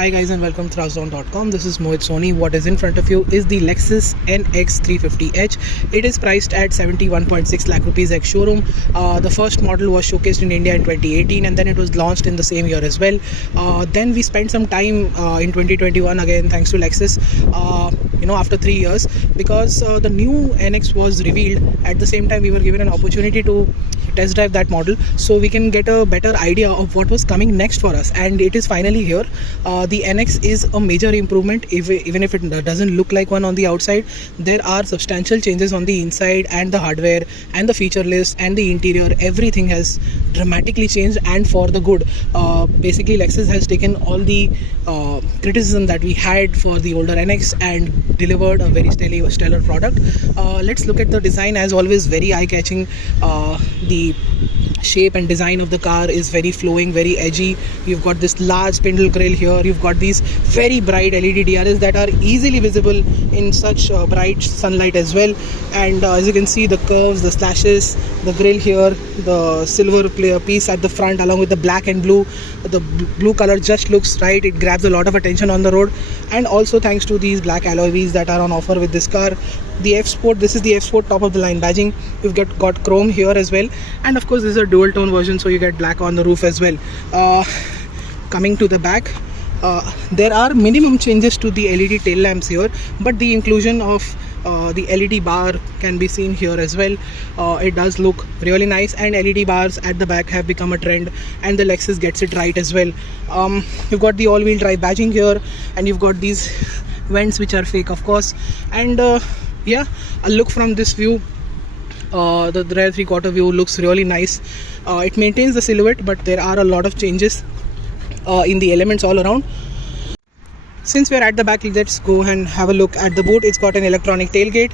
Hi guys and welcome to Thrasdown.com. This is Mohit Soni. What is in front of you is the Lexus NX300h. It is priced at 71.6 lakh rupees ex showroom. The first model was showcased in India in 2018 and then it was launched in the same year as well. Then we spent some time in 2021 again thanks to Lexus, after 3 years, because the new NX was revealed. At the same time we were given an opportunity to test drive that model so we can get a better idea of what was coming next for us, and it is finally here. The NX is a major improvement. Even if it doesn't look like one on the outside, there are substantial changes on the inside, and the hardware and the feature list and the interior, everything has dramatically changed and for the good. Basically Lexus has taken all the criticism that we had for the older NX and delivered a very stellar product. Let's look at the design. As always, very eye-catching. The shape and design of the car is very flowing, very edgy. You've got this large spindle grille here. You've got these very bright LED DRLs that are easily visible in such bright sunlight as well. And as you can see, the curves, the slashes, the grille here, the silver piece at the front along with the black and blue. The blue color just looks right. It grabs a lot of attention on the road, and also thanks to these black alloy wheels that are on offer with this car. The F Sport, this is the F Sport top of the line badging. You've got chrome here as well, and of course this is a dual tone version, so you get black on the roof as well. Coming to the back, there are minimum changes to the LED tail lamps here, but the inclusion of the LED bar can be seen here as well. It does look really nice, and LED bars at the back have become a trend, and the Lexus gets it right as well. You've got the all-wheel drive badging here, and you've got these vents which are fake, of course. And yeah, a look from this view, the rear three-quarter view looks really nice. It maintains the silhouette, but there are a lot of changes in the elements all around. Since we're at the back, let's go and have a look at the boot. It's got an electronic tailgate.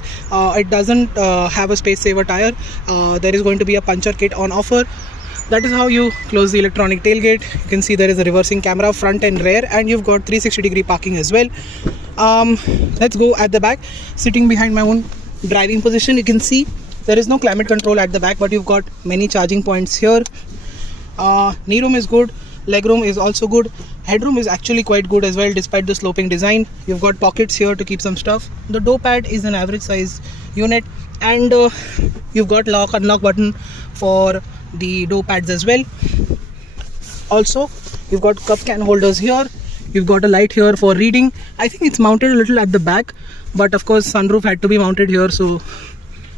It doesn't have a space saver tire. There is going to be a puncture kit on offer. That is how you close the electronic tailgate. You can see there is a reversing camera front and rear, and you've got 360-degree parking as well. Let's go at the back. Sitting behind my own driving position, you can see there is no climate control at the back, but you've got many charging points here. Knee room is good. Legroom is also good. Headroom is actually quite good as well, despite the sloping design. You've got pockets here to keep some stuff. The door pad is an average size unit, and you've got lock unlock button for the door pads as well. Also, you've got cup can holders here. You've got a light here for reading. I think it's mounted a little at the back, but of course sunroof had to be mounted here, so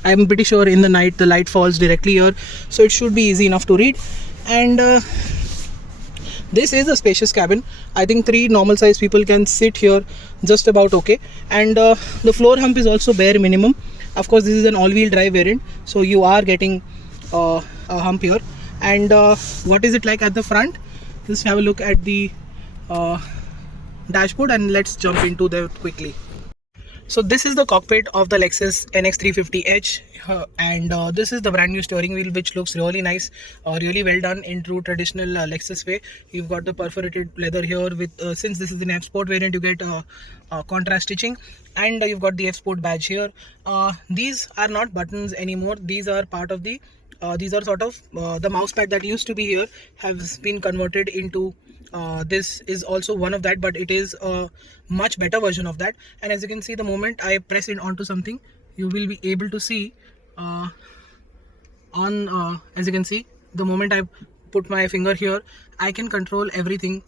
I'm pretty sure in the night the light falls directly here, so it should be easy enough to read. And this is a spacious cabin. I think 3 normal size people can sit here just about okay. And the floor hump is also bare minimum. Of course this is an all-wheel drive variant, so you are getting a hump here. And what is it like at the front? Just have a look at the dashboard, and let's jump into that quickly. So this is the cockpit of the Lexus NX300h, and this is the brand new steering wheel, which looks really nice, really well done in true traditional Lexus way. You've got the perforated leather here with, since this is an F Sport variant, you get contrast stitching, and you've got the F Sport badge here. These are not buttons anymore. These are part of the these are sort of the mouse pad that used to be here has been converted into this is also one of that, but it is a much better version of that. And as you can see, the moment I press it onto something, you will be able to see as you can see, the moment I put my finger here, I can control everything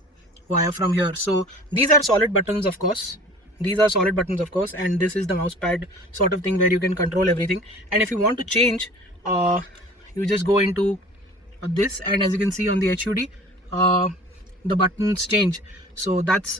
via from here. So these are solid buttons, of course. These are solid buttons, of course, and this is the mouse pad sort of thing where you can control everything. And if you want to change, you just go into this, and as you can see on the HUD, the buttons change. So that's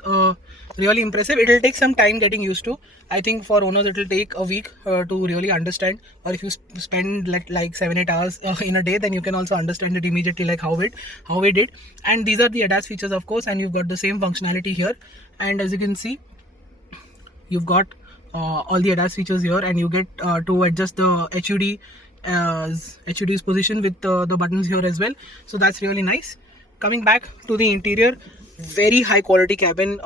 really impressive. It will take some time getting used to. I think for owners it will take a week to really understand, or if you spend like 7-8 hours in a day, then you can also understand it immediately, like how we did. And these are the ADAS features, of course, and you've got the same functionality here. And as you can see, you've got all the ADAS features here, and you get to adjust the HUD's position with the buttons here as well. So that's really nice. Coming back to the interior, very high quality cabin,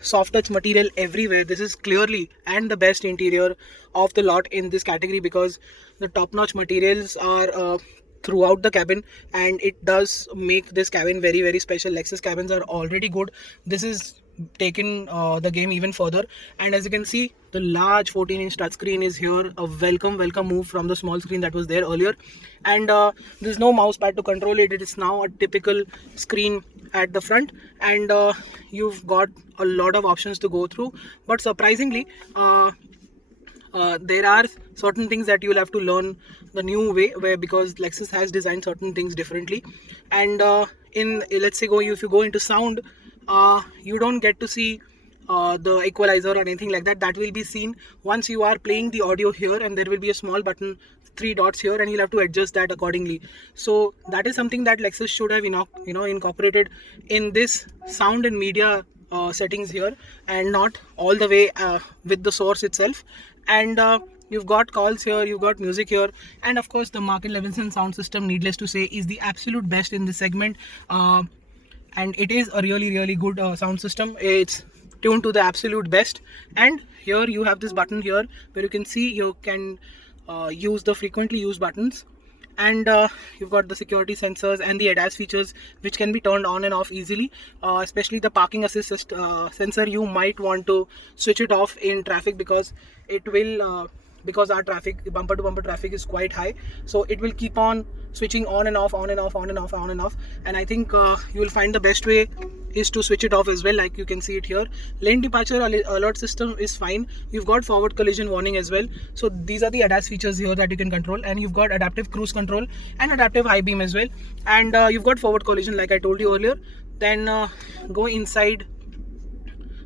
soft touch material everywhere. This is clearly and the best interior of the lot in this category, because the top notch materials are throughout the cabin, and it does make this cabin very special. Lexus cabins are already good. This is taken the game even further. And as you can see, the large 14-inch touchscreen is here, a welcome move from the small screen that was there earlier. And there's no mouse pad to control it. It is now a typical screen at the front, and you've got a lot of options to go through. But surprisingly, there are certain things that you'll have to learn the new way, where because Lexus has designed certain things differently. And in, let's say, if you go into sound, you don't get to see the equalizer or anything like that. That will be seen once you are playing the audio here, and there will be a small button, 3 dots here, and you'll have to adjust that accordingly. So that is something that Lexus should have incorporated in this sound and media settings here, and not all the way with the source itself. And you've got calls here, you've got music here, and of course the Market Levinson sound system, needless to say, is the absolute best in this segment. And it is a really good sound system. It's tuned to the absolute best. And here you have this button here where you can see you can use the frequently used buttons. And you've got the security sensors and the ADAS features, which can be turned on and off easily, especially the parking assist sensor. You might want to switch it off in traffic, because it will because our traffic, bumper to bumper traffic, is quite high, so it will keep on switching on and off, on and off, on and off, on and off. And I think you will find the best way is to switch it off as well, like you can see it here. Lane departure alert system is fine. You've got forward collision warning as well. So these are the ADAS features here that you can control. And you've got adaptive cruise control and adaptive high beam as well. And you've got forward collision, like I told you earlier. Then go inside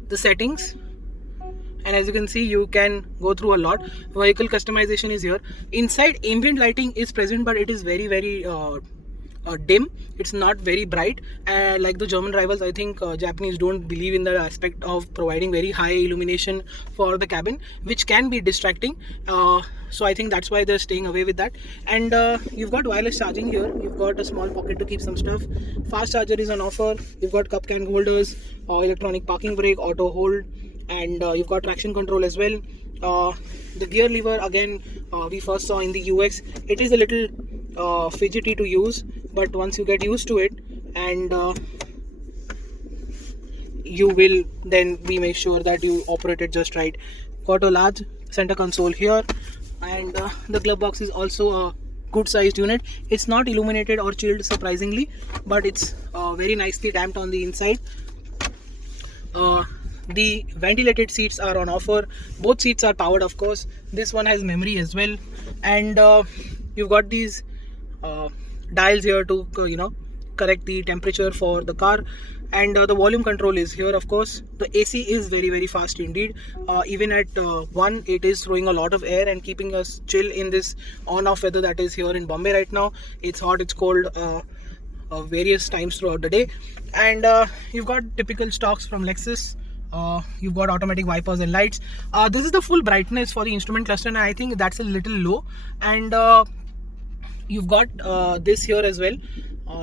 the settings, and as you can see, you can go through a lot. Vehicle customization is here. Inside, ambient lighting is present, but it is very dim. It's not very bright, like the German rivals. I think Japanese don't believe in the aspect of providing very high illumination for the cabin, which can be distracting. So I think that's why they're staying away with that. And you've got wireless charging here. You've got a small pocket to keep some stuff. Fast charger is on offer. You've got cup can holders, electronic parking brake, auto hold, and you've got traction control as well. The gear lever, again, we first saw in the UX. It is a little fidgety to use, but once you get used to it, and you will then be make sure that you operate it just right. Got a large center console here, and the glove box is also a good sized unit. It's not illuminated or chilled, surprisingly, but it's very nicely damped on the inside. The ventilated seats are on offer. Both seats are powered, of course. This one has memory as well. And you've got these dials here to correct the temperature for the car. And the volume control is here, of course. The AC is very fast indeed. Even at 1, it is throwing a lot of air and keeping us chill in this on-off weather that is here in Bombay right now. It's hot, it's cold, various times throughout the day. And you've got typical stocks from Lexus. You've got automatic wipers and lights. This is the full brightness for the instrument cluster, and I think that's a little low. And you've got this here as well,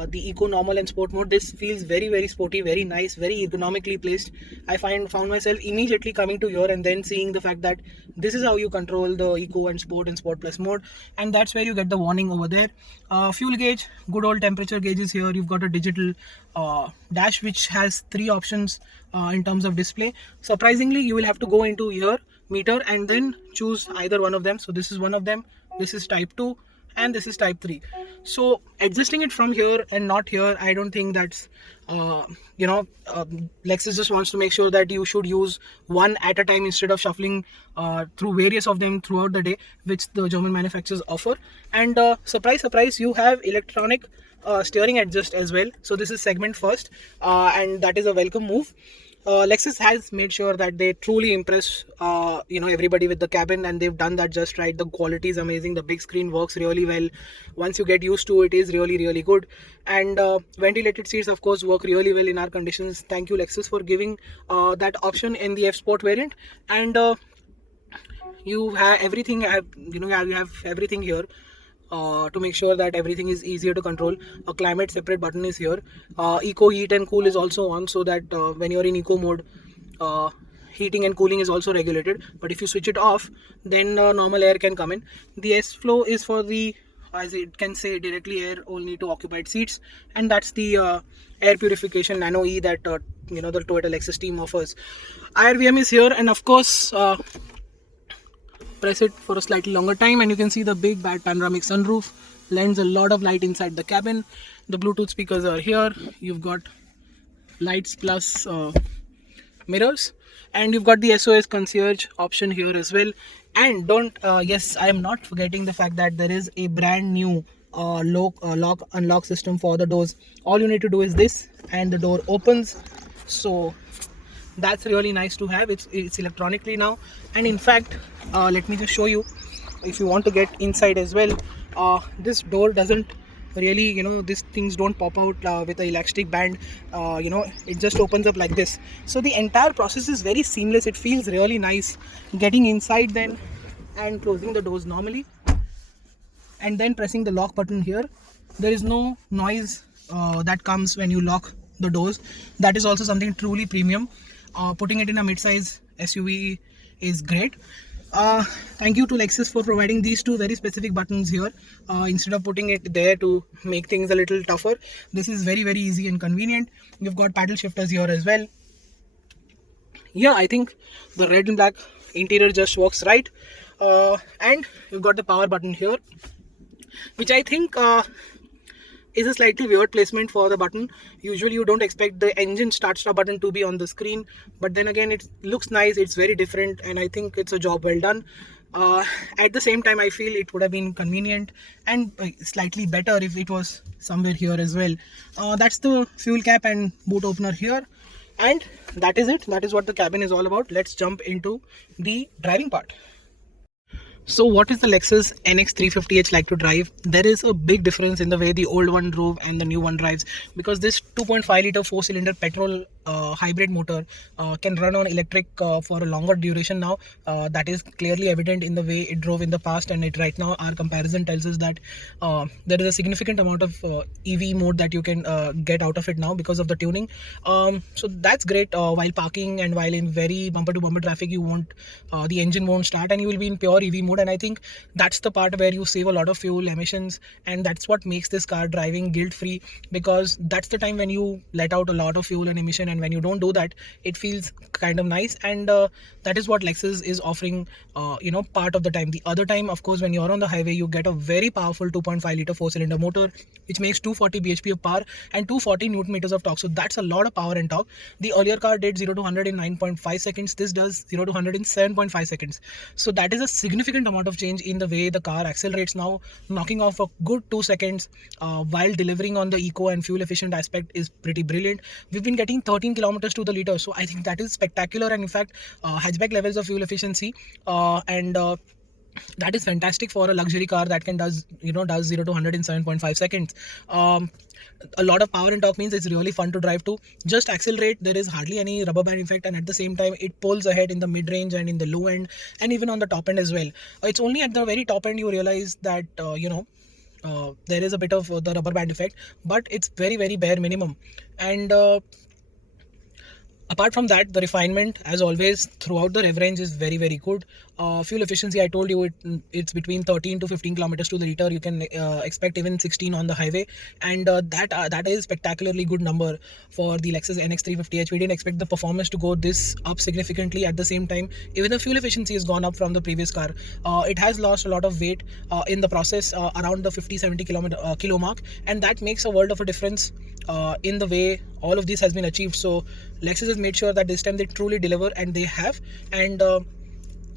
the eco, normal and sport mode. This feels very sporty, very nice, very ergonomically placed. I found myself immediately coming to here and then seeing the fact that this is how you control the eco and sport plus mode, and that's where you get the warning over there. Fuel gauge, good old temperature gauges here. You've got a digital dash which has 3 options in terms of display. Surprisingly, you will have to go into here, meter, and then choose either one of them. So this is one of them, this is type 2, and this is type 3. So adjusting it from here and not here, I don't think that's Lexus just wants to make sure that you should use one at a time instead of shuffling through various of them throughout the day, which the German manufacturers offer. And surprise, you have electronic steering adjust as well. So this is segment first, and that is a welcome move. Lexus has made sure that they truly impress everybody with the cabin, and they've done that just right. The quality is amazing. The big screen works really well. Once you get used to it, is really good. And ventilated seats, of course, work really well in our conditions. Thank you, Lexus, for giving that option in the F Sport variant. And you have everything. You have everything here. To make sure that everything is easier to control. A climate separate button is here. Eco, heat and cool is also on, so that when you're in eco mode, heating and cooling is also regulated. But if you switch it off, then normal air can come in. The S flow is for the as it can say directly air only to occupied seats, and that's the air purification nano E that the Toyota Lexus team offers. IRVM is here, and of course press it for a slightly longer time and you can see the big bad panoramic sunroof lends a lot of light inside the cabin. The Bluetooth speakers are here. You've got lights plus mirrors, and you've got the SOS concierge option here as well. And don't yes, I am not forgetting the fact that there is a brand new lock unlock system for the doors. All you need to do is this and the door opens. So that's really nice to have. It's electronically now, and in fact let me just show you. If you want to get inside as well, this door doesn't really, these things don't pop out with an elastic band. It just opens up like this. So the entire process is very seamless. It feels really nice getting inside then and closing the doors normally, and then pressing the lock button here. There is no noise that comes when you lock the doors. That is also something truly premium. Putting it in a mid-size SUV is great. Thank you to Lexus for providing these two very specific buttons here. Instead of putting it there to make things a little tougher, this is very easy and convenient. You've got paddle shifters here as well. Yeah, I think the red and black interior just works right. And you've got the power button here, which I think is a slightly weird placement for the button. Usually you don't expect the engine start button to be on the screen, but then again it looks nice. It's very different, and I think it's a job well done. At the same time, I feel it would have been convenient and slightly better if it was somewhere here as well. That's the fuel cap and boot opener here, and that is it. That is what the cabin is all about. Let's jump into the driving part. So what is the Lexus NX350h like to drive? There is a big difference in the way the old one drove and the new one drives, because this 2.5 litre 4-cylinder petrol hybrid motor can run on electric for a longer duration now. That is clearly evident in the way it drove in the past, and it right now our comparison tells us that there is a significant amount of EV mode that you can get out of it now because of the tuning. So that's great. While parking and while in very bumper to bumper traffic, you won't the engine won't start and you will be in pure EV mode. And I think that's the part where you save a lot of fuel emissions, and that's what makes this car driving guilt free, because that's the time when you let out a lot of fuel and emission, and when you don't do that, it feels kind of nice. And that is what Lexus is offering part of the time. The other time, of course, when you're on the highway, you get a very powerful 2.5 litre 4-cylinder motor which makes 240 bhp of power and 240 newton meters of torque. So that's a lot of power and torque. The earlier car did 0 to 100 in 9.5 seconds. This does 0 to 100 in 7.5 seconds. So that is a significant amount of change in the way the car accelerates now, knocking off a good 2 seconds while delivering on the eco and fuel efficient aspect is pretty brilliant. We've been getting 13 kilometers to the liter, so I think that is spectacular, and in fact hatchback levels of fuel efficiency, and that is fantastic for a luxury car that can does 0 to 100 in 7.5 seconds. A lot of power and torque means it's really fun to drive to. Just accelerate, there is hardly any rubber band effect, and at the same time it pulls ahead in the mid range and in the low end and even on the top end as well. It's only at the very top end you realize that there is a bit of the rubber band effect, but it's very bare minimum. And apart from that, the refinement, as always, throughout the rev range is very good. Fuel efficiency, I told you, it's between 13 to 15 kilometers to the liter. You can expect even 16 on the highway, and that is spectacularly good number for the Lexus NX350h. We didn't expect the performance to go this up significantly. At the same time, even the fuel efficiency has gone up from the previous car. It has lost a lot of weight in the process, around the 50-70 kilo mark, and that makes a world of a difference in the way all of this has been achieved. So Lexus has made sure that this time they truly deliver, and they have, and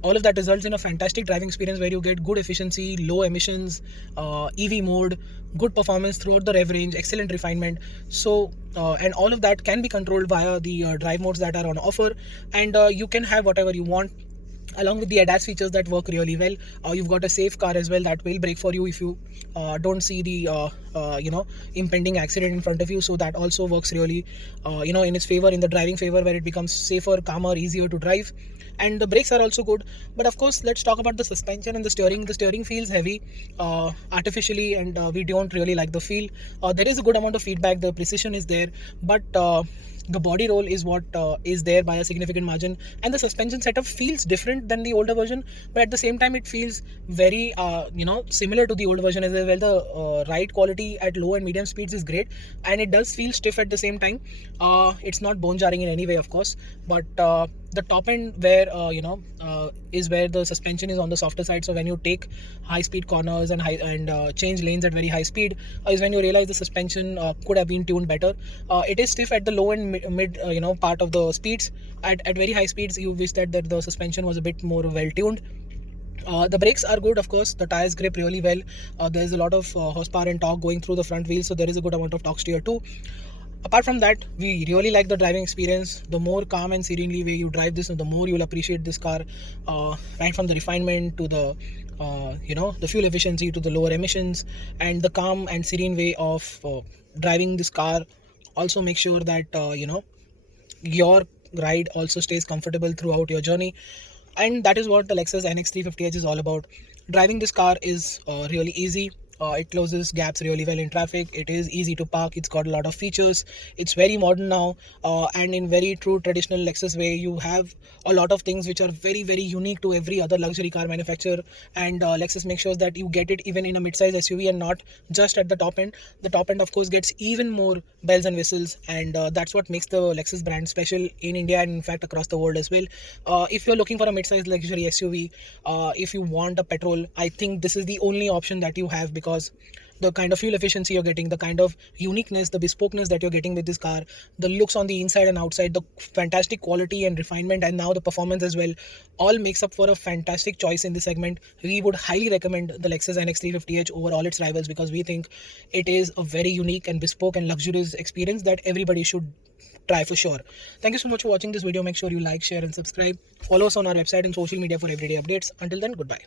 all of that results in a fantastic driving experience where you get good efficiency, low emissions, EV mode, good performance throughout the rev range, excellent refinement. So and all of that can be controlled via the drive modes that are on offer, and you can have whatever you want, along with the ADAS features that work really well. You've got a safe car as well that will brake for you if you don't see the impending accident in front of you. So that also works really in its favor, in the driving favor, where it becomes safer, calmer, easier to drive. And the brakes are also good. But of course, let's talk about the suspension and the steering. The steering feels heavy artificially, and we don't really like the feel. There is a good amount of feedback, the precision is there, but The body roll is what is there by a significant margin, and the suspension setup feels different than the older version, but at the same time it feels very similar to the older version as well. The ride quality at low and medium speeds is great, and it does feel stiff at the same time. It's not bone jarring in any way, of course, but the top end where is where the suspension is on the softer side. So when you take high speed corners and change lanes at very high speed, is when you realize the suspension could have been tuned better. It is stiff at the low and mid part of the speeds. At very high speeds you wish that the suspension was a bit more well tuned. The brakes are good, of course. The tires grip really well. There's a lot of horsepower and torque going through the front wheels, so there is a good amount of torque steer too. Apart from that, we really like the driving experience. The more calm and serenely way you drive this, the more you'll appreciate this car. Right from the refinement to the the fuel efficiency to the lower emissions, and the calm and serene way of driving this car also make sure that your ride also stays comfortable throughout your journey. And that is what the Lexus NX350h is all about. Driving this car is really easy. It closes gaps really well in traffic. It is easy to park. It's got a lot of features. It's very modern now, and in very true traditional Lexus way, you have a lot of things which are very, very unique to every other luxury car manufacturer. And Lexus makes sure that you get it even in a mid-size SUV and not just at the top end. The top end, of course, gets even more bells and whistles, and that's what makes the Lexus brand special in India and in fact across the world as well. If you're looking for a mid-size luxury SUV, if you want a petrol, I think this is the only option that you have, because the kind of fuel efficiency you're getting, the kind of uniqueness, the bespokeness that you're getting with this car, the looks on the inside and outside, the fantastic quality and refinement, and now the performance as well, all makes up for a fantastic choice in this segment. We would highly recommend the Lexus NX350h over all its rivals, because we think it is a very unique and bespoke and luxurious experience that everybody should try for sure. Thank you so much for watching this video. Make sure you like, share and subscribe. Follow us on our website and social media for everyday updates. Until then, goodbye.